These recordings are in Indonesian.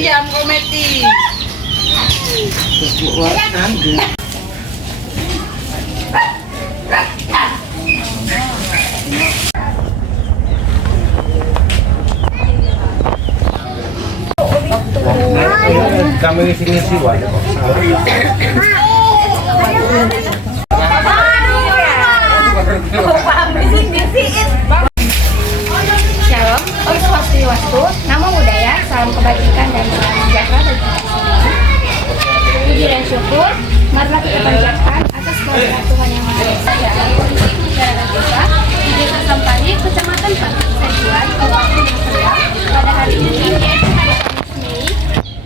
jam komedi. Kami ngisi-ngisi wae. Shalom, Om Swastiastu, Namo Buddhaya, salam kebajikan dan salam sejahtera bagi kita semua. Puji dan syukur, marilah kita panjatkan atas kehadiran Tuhan Yang Maha Esa dalam kondisi masyarakat desa di Desa Sampali, Kecamatan Pati Sajuan, Kabupaten Serang, pada hari ini yaitu hari Kamis Mei.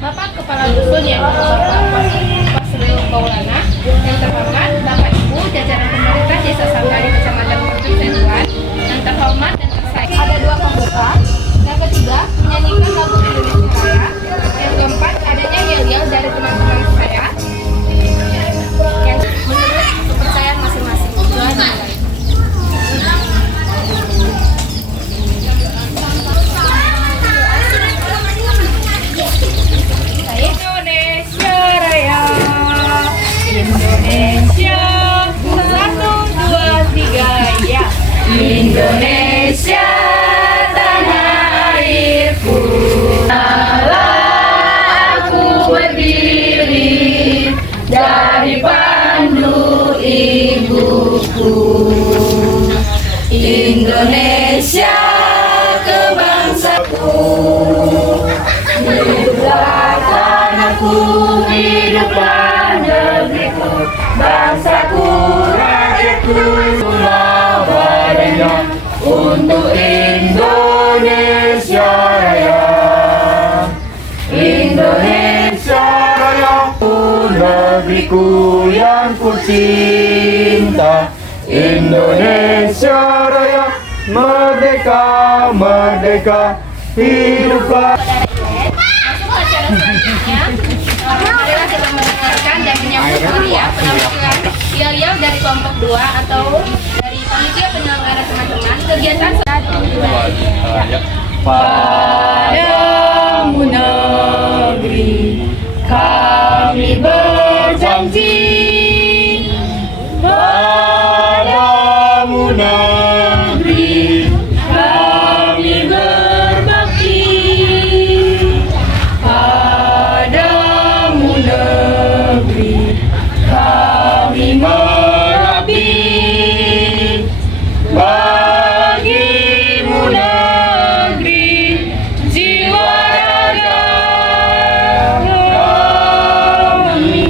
Bapak Kepala Dusun yang terhormat Pak Sri Maulana, yang terhormat Bapak Ibu jajaran pemerintah Desa Sampali, Kecamatan Pati Sajuan, yang terhormat dan tersayang. Ada dua pembuka. Yang ketiga, menyanyikan lagu Indonesia Raya. Yang keempat, adanya yel-yel dari teman-teman saya yang menurut kepercayaan masing-masing. Doa dimulai. Indonesia Raya, Indonesia, 1, 2, 3, ya. Indonesia tanah airku, aku berdiri dari pandu ibuku. Indonesia kebangsaku, hiduplah tanahku, hiduplah negeriku, bangsaku, rakyatku, lawannya untuk Indonesia Raya. Indonesia Raya, negeriku yang ku cinta. Indonesia Raya, merdeka, merdeka, hiduplah. Masuk ke acara selanjutnya. Marilah kita mendengarkan dan menyambut kuliah penampilan yel-yel dari kelompok 2 atau dari panitia penyelenggara teman-teman kegiatan padamu negeri kami berjanji, padamu negeri kami berbakti, padamu negeri kami mengabdi, bagimu negeri jiwa raga kami.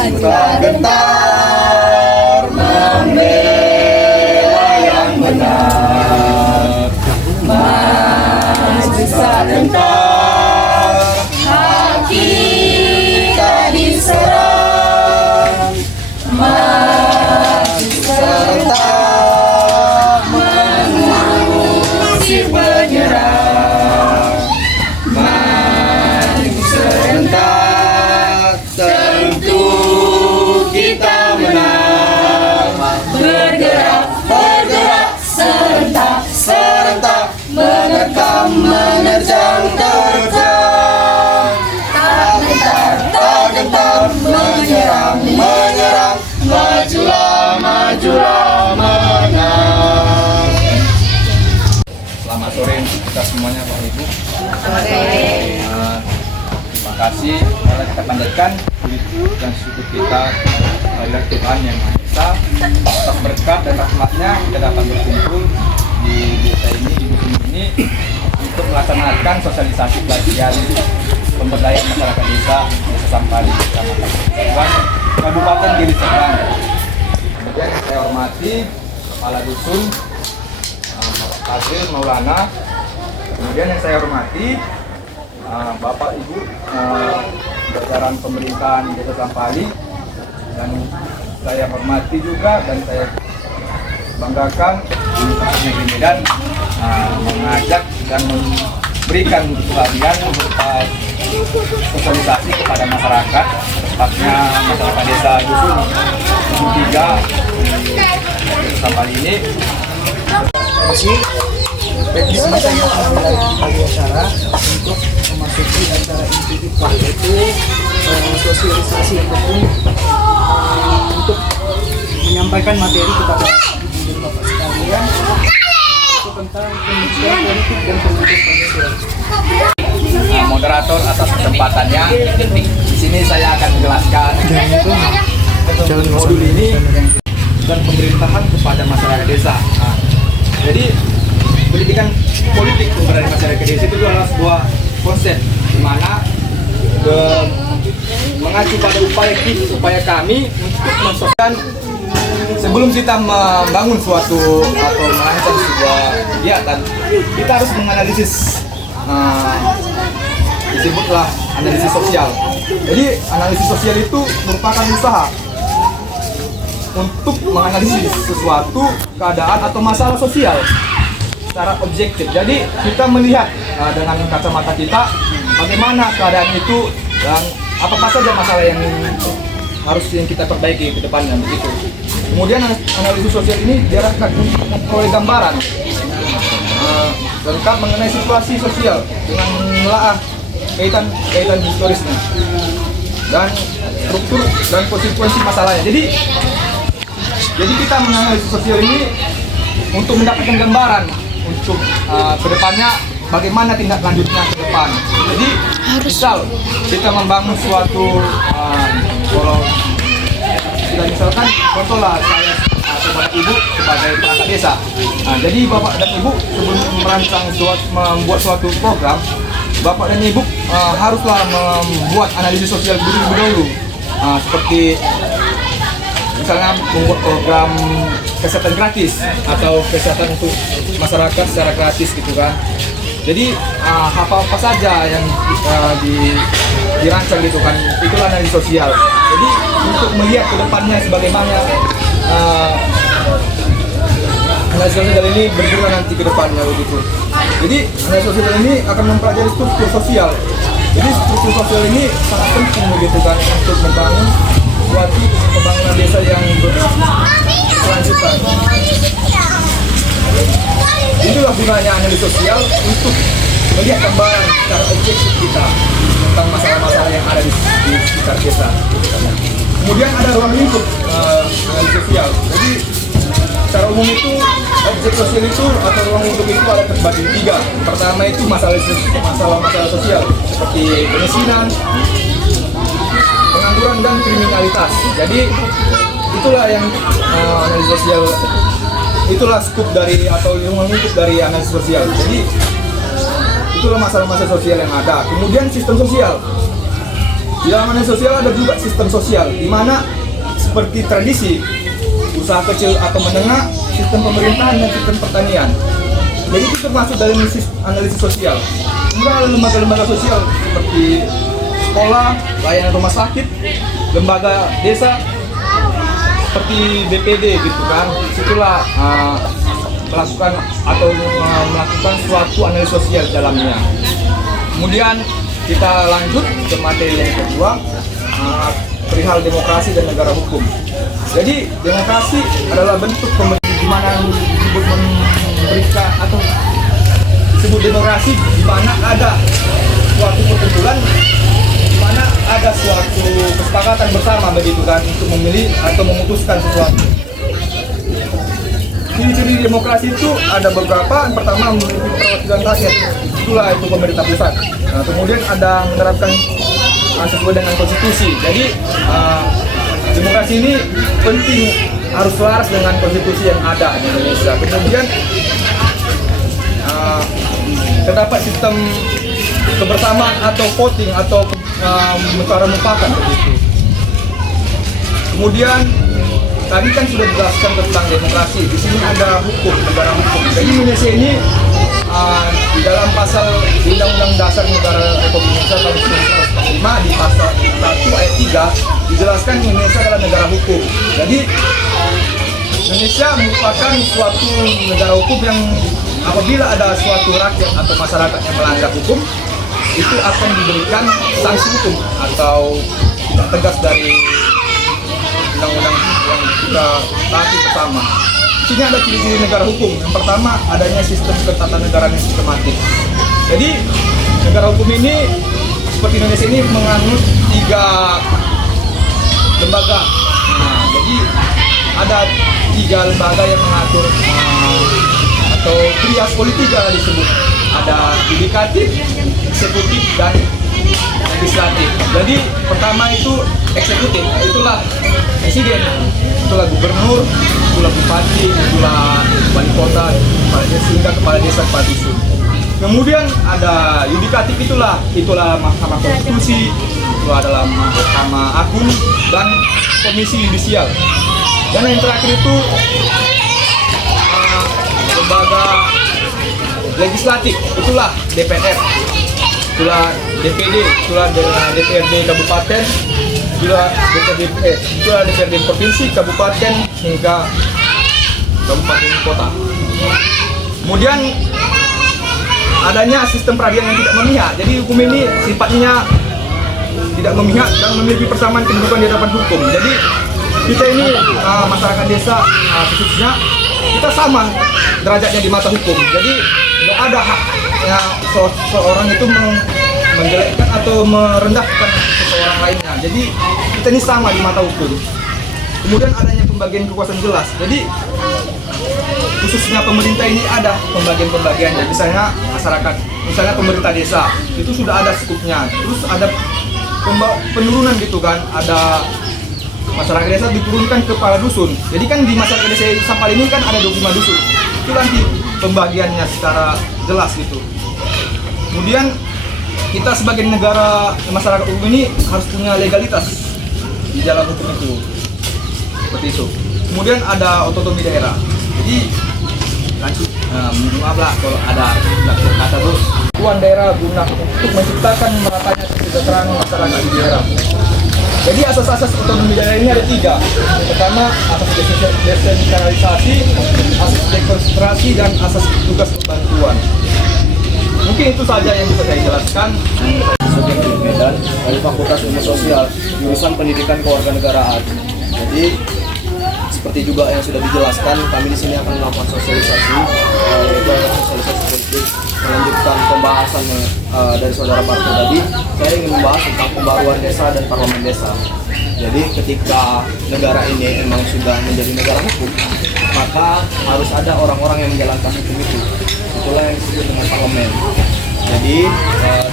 Suka gentar membela yang benar, maju sebentar hak kita diserang, maju serentak mengusir penyerang, maju serentak tentu kita menang, bergerak bergerak serentak serentak menerkam menerjang terjang, tak gentar menyerang menyerang, majulah majulah menang. Selamat sore kita semuanya Bapak Ibu. Terima kasih karena kita panjatkan puji dan syukur kita kepada Tuhan Yang Maha Esa atas berkat dan rahmatnya kita dapat berkumpul di desa ini, di dusun ini untuk melaksanakan sosialisasi pelatihan pemberdayaan masyarakat desa Sampali, Kecamatan Sajuan, Kabupaten Gili Serang. Kemudian saya hormati Kepala Dusun Pak Sri Maulana. Kemudian yang saya hormati Bapak Ibu jajaran pemerintahan Desa Sampali, dan saya hormati juga dan saya banggakan Universitas Negeri Medan mengajak dan memberikan pelatihan berupa sosialisasi kepada masyarakat, tepatnya masyarakat desa dusun 3 di Sampali ini. Di sini saya akan mulai bagi acara untuk memasuki acara inti kita, yaitu sosialisasi ataupun untuk menyampaikan materi kepada ibu dan bapak sekalian itu tentang pendidikan politik dan pendidikan sosial. Moderator atas kesempatannya. Di sini saya akan menjelaskan modul ini dan pemerintahan kepada masyarakat desa. Nah, jadi pendidikan politik kepada masyarakat desa itu adalah sebuah konsep di mana mengacu pada upaya kami untuk mensosialisasikan sebelum kita membangun suatu atau merancang sebuah kegiatan, kita harus menganalisis disebutlah analisis sosial. Jadi analisis sosial itu merupakan usaha untuk menganalisis sesuatu keadaan atau masalah sosial secara objektif. Jadi kita melihat dengan kacamata kita bagaimana keadaan itu dan apa saja masalah yang harus kita perbaiki ke depannya begitu. Kemudian analisis sosial ini diarahkan untuk memperoleh gambaran lengkap mengenai situasi sosial dengan menelaah kaitan historisnya dan struktur dan konsekuensi masalahnya. Jadi kita menganalisis sosial ini untuk mendapatkan gambaran untuk kedepannya bagaimana tindak lanjutnya ke depan. Jadi misal kita membangun suatu kalau kita misalkan contohlah saya atau bapak ibu sebagai perangkat desa. Nah, jadi bapak dan ibu sebelum membuat suatu program, bapak dan ibu haruslah membuat analisis sosial dulu. Seperti misalnya membuat program kesehatan gratis atau kesehatan untuk masyarakat secara gratis gitu kan. Jadi apa saja yang dirancang gitu kan, itulah analisis sosial. Jadi untuk melihat ke depannya sebagaimana analisis sosial ini berguna nanti ke depannya begitu. Jadi analisis sosial ini akan mempelajari struktur sosial. Jadi struktur sosial ini sangat penting begitu kan untuk membangun suatu pembangunan desa yang berkelanjutan. Itulah gunanya analisis sosial untuk melihat gambaran secara objektif kita tentang masalah-masalah yang ada di sekitar desa. Kemudian ada ruang lingkup analisis sosial. Jadi secara umum itu objek sosial itu atau ruang lingkup itu ada terbagi tiga. Pertama itu masalah-masalah sosial seperti kemiskinan, pengangguran dan kriminalitas. Jadi itulah yang analisis sosial, itulah skup dari atau ruang lingkup dari analisis sosial. Jadi itulah masalah-masalah sosial yang ada. Kemudian sistem sosial. Di dalam analisis sosial ada juga sistem sosial, di mana seperti tradisi, usaha kecil atau menengah, sistem pemerintahan dan sistem pertanian. Jadi itu termasuk dalam analisis sosial. Kemudian ada lembaga-lembaga sosial seperti sekolah, layanan rumah sakit, lembaga desa, seperti BPD gitu kan. Situlah melakukan suatu analisis sosial di dalamnya. Kemudian kita lanjut ke materi yang kedua, perihal demokrasi dan negara hukum. Jadi demokrasi adalah bentuk pemerintahan di mana disebut memberikan atau disebut demokrasi di mana ada suatu perkumpulan, di mana ada suatu kesepakatan bersama begitu kan untuk memilih atau memutuskan sesuatu. Ciri-ciri demokrasi itu ada beberapa. Yang pertama memiliki perwakilan rakyat, itulah itu pemerintah pusat. Nah, kemudian ada menerapkan sesuai dengan konstitusi. Jadi demokrasi ini penting, harus selaras dengan konstitusi yang ada di Indonesia. Kemudian terdapat sistem kebersamaan atau voting atau musyawarah mufakat begitu. Kemudian tadi kan sudah dijelaskan tentang demokrasi. Di sini ada hukum, negara hukum. Jadi Indonesia ini di dalam pasal Undang-Undang Dasar Negara Republik Indonesia tahun 1945 di pasal 1 ayat 3 dijelaskan Indonesia adalah negara hukum. Jadi Indonesia merupakan suatu negara hukum yang apabila ada suatu rakyat atau masyarakat yang melanggar hukum, itu akan diberikan sanksi hukum atau tidak tegas dari undang-undang yang kita taati bersama. sini ada ciri-ciri negara hukum. Yang pertama, adanya sistem ketatanegaraan yang sistematik. Jadi negara hukum ini seperti Indonesia ini menganut 3 lembaga. Nah, jadi ada 3 lembaga yang mengatur atau trias politika disebut. Ada yudikatif, eksekutif, dan legislatif. Jadi pertama itu eksekutif, itulah presiden, itulah gubernur, itulah bupati, itulah wali kota, kepala desa, hingga kepala desa, kepala dusun. Kemudian ada yudikatif, itulah Mahkamah Konstitusi, itu adalah Mahkamah Agung dan Komisi Yudisial. Dan yang terakhir itu lembaga legislatif, itulah DPR, itulah DPD, itulah DPRD kabupaten, itulah DPRD provinsi, kabupaten, hingga kabupaten kota. Kemudian adanya sistem peradilan yang tidak memihak. Jadi hukum ini sifatnya tidak memihak dan memiliki persamaan kedudukan di hadapan hukum. Jadi kita ini masyarakat desa khususnya kita sama derajatnya di mata hukum. Jadi tidak ada hak seorang itu menjelekkan atau merendahkan seseorang lainnya. Jadi kita ini sama di mata hukum. Kemudian adanya pembagian kekuasaan jelas. Jadi khususnya pemerintah ini ada pembagian-pembagiannya. Misalnya masyarakat, misalnya pemerintah desa itu sudah ada skupnya. Terus ada penurunan gitu kan. Ada masyarakat desa diturunkan ke kepala dusun. Jadi kan di masyarakat desa Sampal ini kan ada 25 dusun. Itu nanti pembagiannya secara jelas gitu. Kemudian kita sebagai negara masyarakat umum ini harus punya legalitas di dalam hukum itu. Seperti itu. Kemudian ada otonomi daerah. Jadi lanjut, maaf lah kalau ada kata bu. Tuan daerah guna untuk menciptakan meratanya kesejahteraan masyarakat di daerah. Jadi asas-asas otonomi daerah ini ada 3. Yang pertama asas desentralisasi, asas dekonsentrasi, dan asas tugas bantuan. Mungkin itu saja yang bisa saya jelaskan. Subjektif Medan dari Fakultas Ilmu Sosial, jurusan Pendidikan Kewarganegaraan. Jadi seperti juga yang sudah dijelaskan, kami di sini akan melakukan sosialisasi, yaitu sosialisasi politik, melanjutkan pembahasan dari saudara Parto tadi. Saya ingin membahas tentang pembaruan desa dan parlemen desa. Jadi ketika negara ini memang sudah menjadi negara hukum, maka harus ada orang-orang yang menjalankan hukum itu. Itulah yang disebut dengan parlemen. Jadi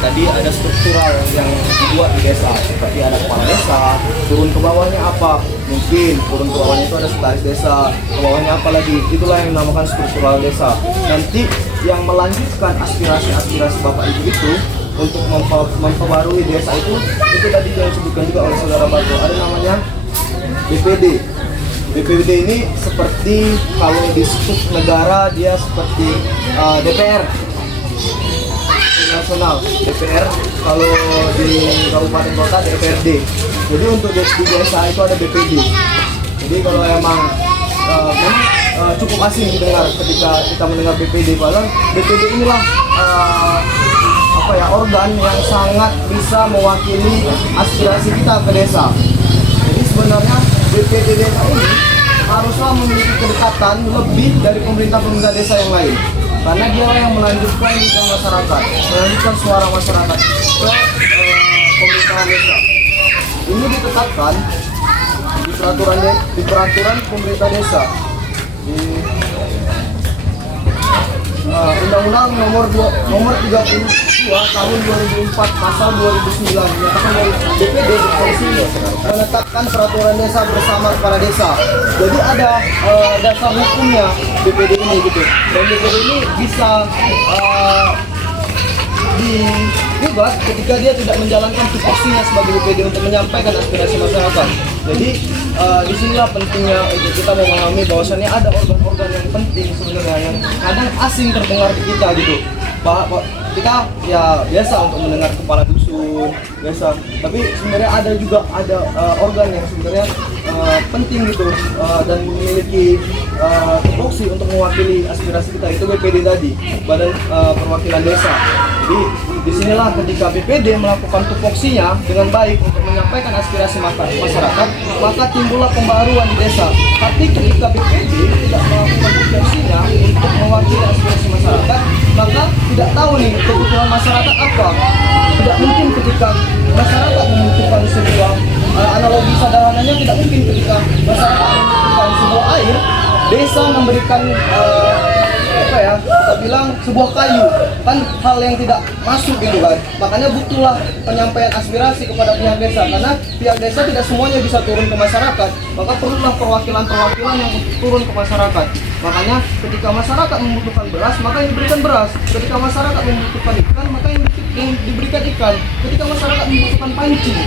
tadi ada struktural yang dibuat di desa, seperti ada kepala desa, turun ke bawahnya apa? Mungkin turun ke bawahnya itu ada sekretaris desa, ke bawahnya apa lagi? Itulah yang dinamakan struktural desa. Nanti yang melanjutkan aspirasi Bapak Ibu itu untuk memperbarui desa itu tadi yang disebutkan juga oleh saudara Batu, ada namanya BPD. BPD ini seperti kalau di struktur negara dia seperti DPR nasional, DPR kalau di kabupaten kota DPRD. Jadi untuk di desa itu ada BPD. Jadi kalau emang cukup asing didengar ketika kita mendengar BPD, padahal BPD inilah organ yang sangat bisa mewakili aspirasi kita ke desa. Jadi sebenarnya BPD desa ini haruslah memiliki kedekatan lebih dari pemerintah desa yang lain, karena dia yang melanjutkan bidang masyarakat, melanjutkan suara masyarakat ke pemerintahan desa. Ini ditetapkan di peraturan pemerintah desa di Undang-Undang nomor 32 tahun 2004 pasal 2009 menyatakan bahwa DPD menetapkan peraturan desa bersama kepala desa. Jadi ada dasar hukumnya DPD ini gitu. Dan DPD ini bisa digugat ketika dia tidak menjalankan tupoksinya sebagai DPD untuk menyampaikan aspirasi masyarakat. Jadi disinilah pentingnya untuk kita memahami bahwasannya ada organ-organ yang penting sebenarnya yang kadang asing terdengar di kita gitu. Kita ya biasa untuk mendengar kepala dusun biasa, tapi sebenarnya ada organ yang sebenarnya penting gitu dan memiliki tupoksi untuk mewakili aspirasi kita, itu BPD tadi, Badan Perwakilan Desa. Jadi disinilah ketika BPD melakukan tupoksinya dengan baik untuk menyampaikan aspirasi masyarakat, maka timbullah pembaruan di desa. Tapi ketika BPD tidak melakukan tupoksinya untuk mewakili aspirasi masyarakat, maka tidak tahu nih kebutuhan masyarakat apa. Tidak mungkin ketika masyarakat membutuhkan sebuah analogi sederhananya, tidak mungkin ketika masyarakat membutuhkan sebuah air, desa memberikan kita bilang sebuah kayu, kan hal yang tidak masuk gitu kan. Makanya butuhlah penyampaian aspirasi kepada pihak desa, karena pihak desa tidak semuanya bisa turun ke masyarakat, maka perlulah perwakilan-perwakilan yang turun ke masyarakat. Makanya ketika masyarakat membutuhkan beras, maka yang diberikan beras. Ketika masyarakat membutuhkan ikan, maka yang diberikan ikan. Ketika masyarakat membutuhkan pancing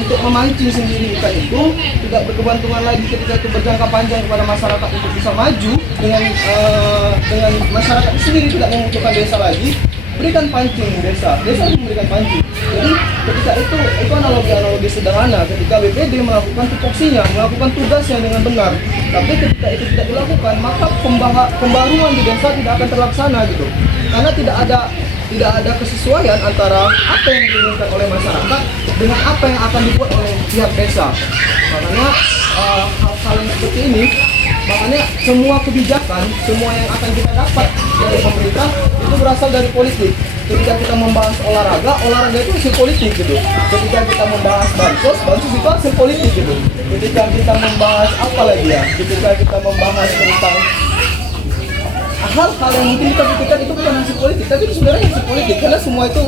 untuk memancing sendiri ikan itu, tidak berkebantungan lagi ketika itu berjangka panjang kepada masyarakat untuk bisa maju dengan masyarakat sendiri tidak membutuhkan desa lagi, berikan pancing desa memberikan pancing. Jadi ketika itu analogi sederhana ketika BPD melakukan tupoksinya, melakukan tugasnya dengan benar. Tapi ketika itu tidak dilakukan, maka pembaruan di desa tidak akan terlaksana gitu, karena tidak ada kesesuaian antara apa yang diinginkan oleh masyarakat dengan apa yang akan dibuat oleh pihak desa. Makanya hal-hal yang seperti ini, makanya semua kebijakan, semua yang akan kita dapat dari pemerintah itu berasal dari politik. Ketika kita membahas olahraga itu hasil politik gitu. Ketika kita membahas bansos itu hasil politik gitu. Ketika kita membahas apa lagi ya? Ketika kita membahas tentang hal-hal yang mungkin kita pikirkan itu bukan hasil politik, tapi itu sebenarnya hasil politik, karena semua itu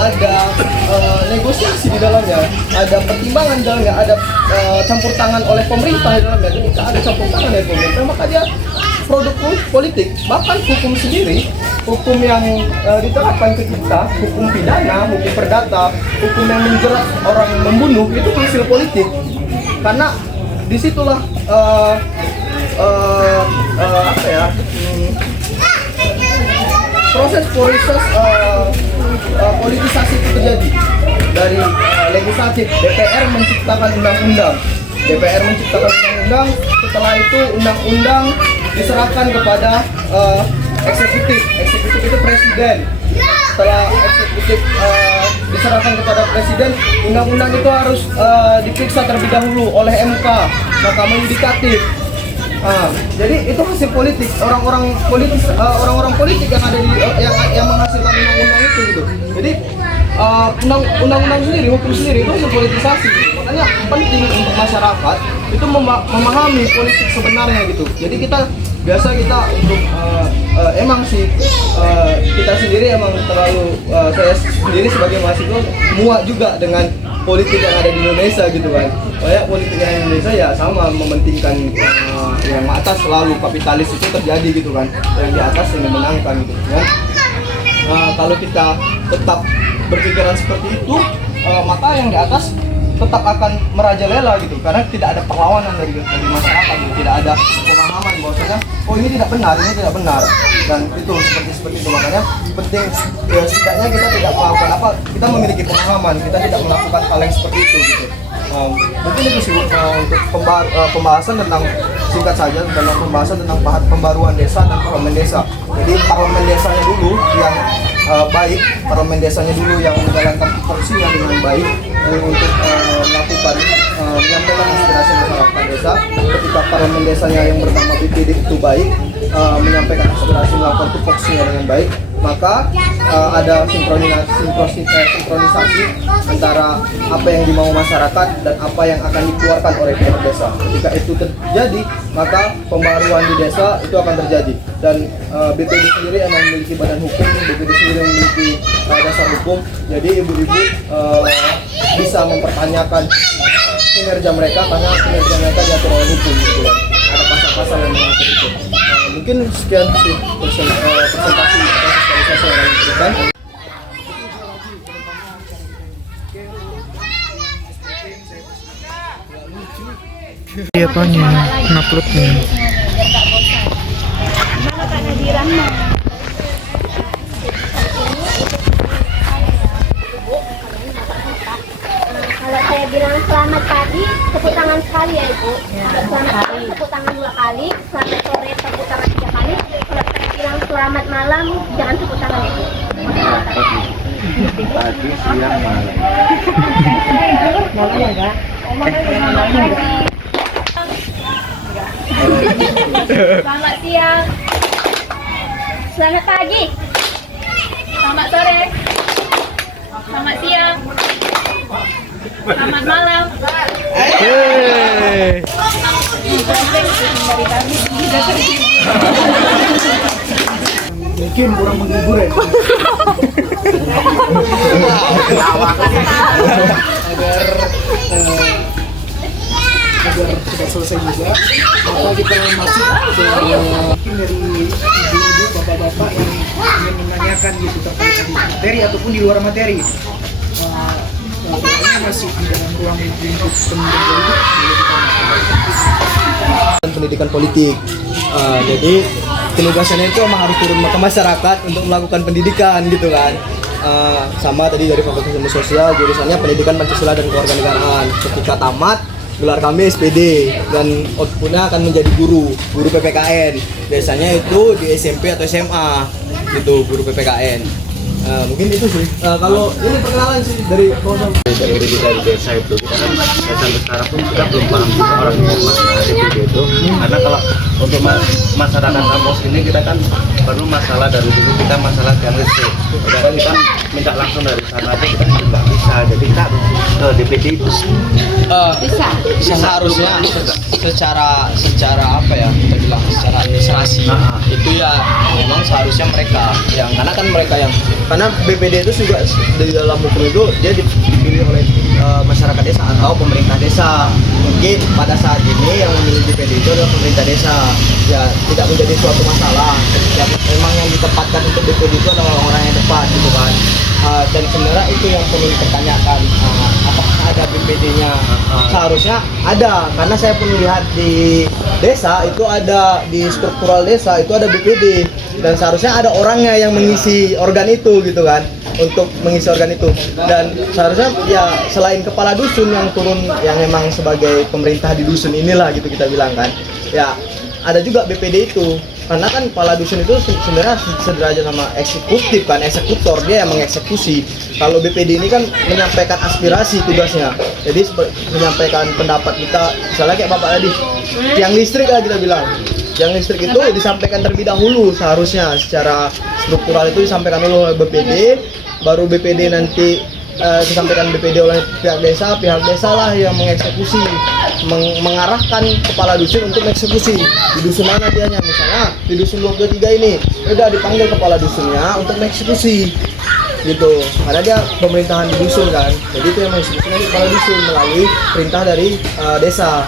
ada negosiasi di dalamnya, ada pertimbangan di dalamnya, ada campur tangan oleh pemerintah di dalamnya. Ketika ada campur tangan dari pemerintah, maka dia produk politik. Bahkan hukum sendiri, hukum yang diterapkan ke kita, hukum pidana, hukum perdata, hukum yang menjerat orang membunuh, itu hasil politik. Karena disitulah proses politisasi itu terjadi dari legislatif. DPR menciptakan undang-undang, setelah itu undang-undang diserahkan kepada eksekutif itu presiden. Setelah eksekutif diserahkan kepada presiden, undang-undang itu harus diperiksa terlebih dahulu oleh MK, Mahkamah Yudikatif. Jadi itu hasil politik, orang-orang politik yang ada di yang menghasilkan undang-undang itu gitu. Jadi undang-undang sendiri, hukum sendiri itu hasil politisasi. Makanya penting untuk masyarakat itu memahami politik sebenarnya gitu. Jadi kita untuk emang sih kita sendiri emang terlalu saya sendiri sebagai mahasiswa muak juga dengan politik yang ada di Indonesia gitu kan. Kayak politik yang di Indonesia ya sama mementingkan yang atas, selalu kapitalis itu terjadi gitu kan, yang di atas yang dimenangkan gitu kan. Kalau kita tetap berpikiran seperti itu, maka yang di atas tetap akan merajalela gitu, karena tidak ada perlawanan dari masyarakat gitu. Tidak ada pemahaman bahwasanya ini tidak benar, dan itu seperti itu. Makanya penting ya, setidaknya kita tidak melakukan kita memiliki pemahaman, kita tidak melakukan hal yang seperti itu gitu. Mungkin itu sih untuk pembahasan tentang, singkat saja, dalam pembahasan tentang pembaruan desa dan parlemen desa. Jadi parlemen desanya dulu yang baik, parlemen desanya dulu yang menjalankan fungsinya dengan baik untuk melakukan menyampaikan aspirasi masyarakat desa. Ketika parlemen desanya yang bernama BPD itu baik, menyampaikan aspirasi, melakukan tupoksinya dengan baik, maka ada sinkronisasi antara apa yang dimau masyarakat dan apa yang akan dikeluarkan oleh pihak desa. Ketika itu terjadi, maka pembaruan di desa itu akan terjadi. Dan BPD sendiri yang memiliki badan hukum, BPD sendiri memiliki dasar hukum. Jadi ibu-ibu bisa mempertanyakan kinerja mereka, karena kinerja mereka diatur oleh hukum gitu. Ada pasal-pasal yang mengatur itu. Mungkin sekian sih presentasi sosialisasi yang diberikan. Iya apanya? Nguploadnya. Mana Kak Nadirannya? Kalau saya bilang selamat pagi, tepuk tangan sekali ya Ibu. Selamat pagi, tepuk tangan 2 kali. Selamat sore, tepuk tangan 3 kali. Kalau saya bilang selamat malam, jangan tepuk tangan ya Ibu. Pagi, siang, malam. Selamat siang. Selamat pagi. Selamat sore. Selamat siang. Selamat malam. Yeay. Mungkin kurang menghibur ya. agar agar cepat selesai juga, maka kita masuk ke mungkin dari ibu-ibu, bapak-bapak yang ingin menanyakan gitu terkait materi ataupun di luar materi. Ini masih di dalam ruang lingkup pendidikan politik. Jadi penugasannya itu emang harus turun ke masyarakat untuk melakukan pendidikan gitu kan. Sama tadi dari Fakultas Ilmu Sosial jurusannya Pendidikan Pancasila dan Kewarganegaraan. Ketika tamat gelar kami SPD dan outputnya akan menjadi guru PPKN. Biasanya itu di SMP atau SMA gitu, guru PPKN. Mungkin itu sih. Kalau ini perkenalan sih dari Dari kita di desa itu, kita kan sampai sekarang pun kita belum paham juga orang masalah DPD itu. Karena kalau untuk masyarakat kampus ini kita kan perlu masalah dari dulu kita masalah yang listrik. Kadang kita minta langsung dari sana aja kita nggak bisa. Jadi kita ke DPD itu. Bisa. Seharusnya secara apa ya kita bilang secara administrasi itu ya memang seharusnya mereka yang karena BPD itu juga di dalam hukum itu dia dipilih oleh masyarakat desa atau pemerintah desa. Mungkin pada saat ini yang memilih BPD itu adalah pemerintah desa, ya tidak menjadi suatu masalah. Ya, memang yang ditempatkan untuk BPD itu adalah orang yang tepat gitu kan. Dan sebenarnya itu yang perlu dipertanyakan, apakah ada BPD-nya? Seharusnya ada, karena saya pun lihat di desa itu ada, di struktural desa itu ada BPD, dan seharusnya ada orangnya yang mengisi organ itu gitu kan, untuk mengisi organ itu. Dan seharusnya ya selain kepala dusun yang turun, yang memang sebagai pemerintah di dusun inilah gitu kita bilang kan, ya ada juga BPD itu. Karena kan kepala dusun itu sebenarnya sederajat sama eksekutif kan, eksekutor, dia yang mengeksekusi. Kalau BPD ini kan menyampaikan aspirasi tugasnya, jadi menyampaikan pendapat kita. Misalnya kayak bapak tadi, tiang listrik lah kita bilang, tiang listrik itu disampaikan terlebih dahulu, seharusnya secara struktural itu disampaikan dulu oleh BPD, baru BPD nanti disampaikan BPD oleh pihak desa lah yang mengeksekusi, mengarahkan kepala dusun untuk mengeksekusi di dusun mana dianya. Misalnya di dusun 23 ini udah dipanggil kepala dusunnya untuk mengeksekusi gitu, karena dia pemerintahan di dusun kan, jadi itu yang mengeksekusi dari kepala dusun melalui perintah dari desa.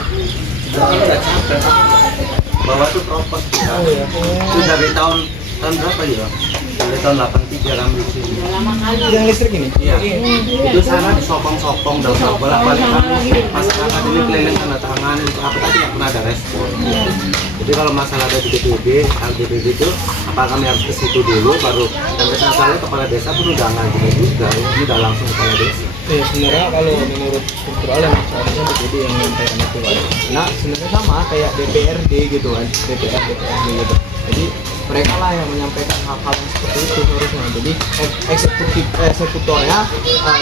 Bahwa itu propos kita. Itu dari tahun berapa ya? Dari tahun 83 kami di sini. Tiang listrik ini? Iya. Itu sana disokong-sokong dan bolak-balik kami masyarakat ini keliling tanda tangan itu apa tadi nggak pernah ada respon. Jadi kalau masalah ada di DPD, LDPD itu apa kami harus ke situ dulu baru sampai saat kepala desa pun udah ngajuin juga, ini udah langsung kepala desa. Ya sebenarnya kalau menurut struktural yang seharusnya BPD yang menyampaikan itu kan. Nah sebenarnya sama kayak DPRD gitu kan, DPRD gitu. Jadi mereka lah yang menyampaikan hal-hal yang seperti itu harusnya. Jadi eksekutornya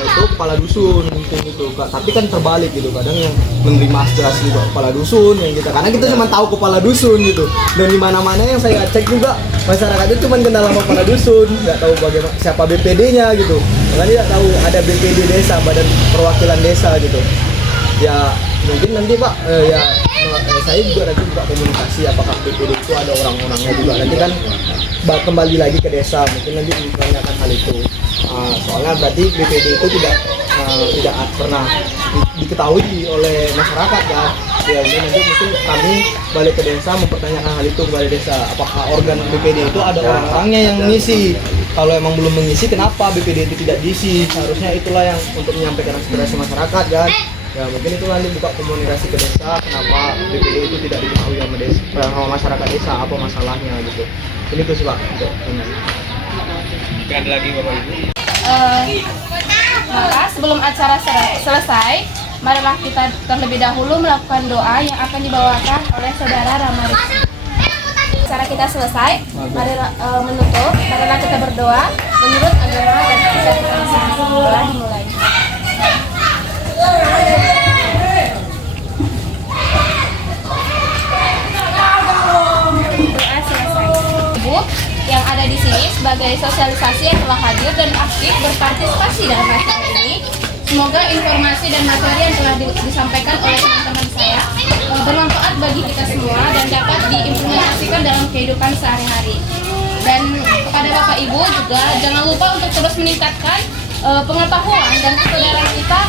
itu kepala dusun mungkin gitu. Tapi kan terbalik gitu, kadang yang menerima aspirasi juga kepala dusun yang kita, karena kita cuma tahu kepala dusun gitu. Dan di mana-mana yang saya cek juga masyarakat itu cuma kenal sama kepala dusun, nggak tahu bagaimana siapa BPD-nya gitu. Karena tidak tahu ada BPD desa, Badan Perwakilan Desa gitu. Ya mungkin nanti Pak saya juga nanti buka komunikasi apakah BPD itu ada orang-orangnya juga. Nanti kan kembali lagi ke desa, mungkin nanti menanyakan hal itu. Soalnya berarti BPD itu tidak pernah diketahui oleh masyarakat kan. Ya nanti mungkin kami balik ke desa mempertanyakan hal itu kepada desa. Apakah organ BPD itu ada orang-orangnya yang mengisi? Kalau emang belum mengisi, kenapa BPD itu tidak diisi? Seharusnya itulah yang untuk menyampaikan aspirasi masyarakat kan. Ya mungkin itu nanti buka komunikasi ke desa, kenapa BPD itu tidak diketahui sama desa, sama masyarakat desa, apa masalahnya gitu. Ini tuh sih Pak untuk Ada lagi Bapak Ibu. Maka sebelum acara selesai, marilah kita terlebih dahulu melakukan doa yang akan dibawakan oleh Saudara Rama Rizky. Acara kita selesai, marilah marilah kita berdoa menurut agama dan Telah dimulai. Doa selesai. Ibu yang ada di sini sebagai sosialisasi yang telah hadir dan aktif berpartisipasi dalam acara ini. Semoga informasi dan materi yang telah disampaikan oleh teman-teman saya bermanfaat bagi kita semua dan dapat diimplementasikan dalam kehidupan sehari-hari. Dan kepada Bapak Ibu juga jangan lupa untuk terus meningkatkan pengetahuan dan kesadaran kita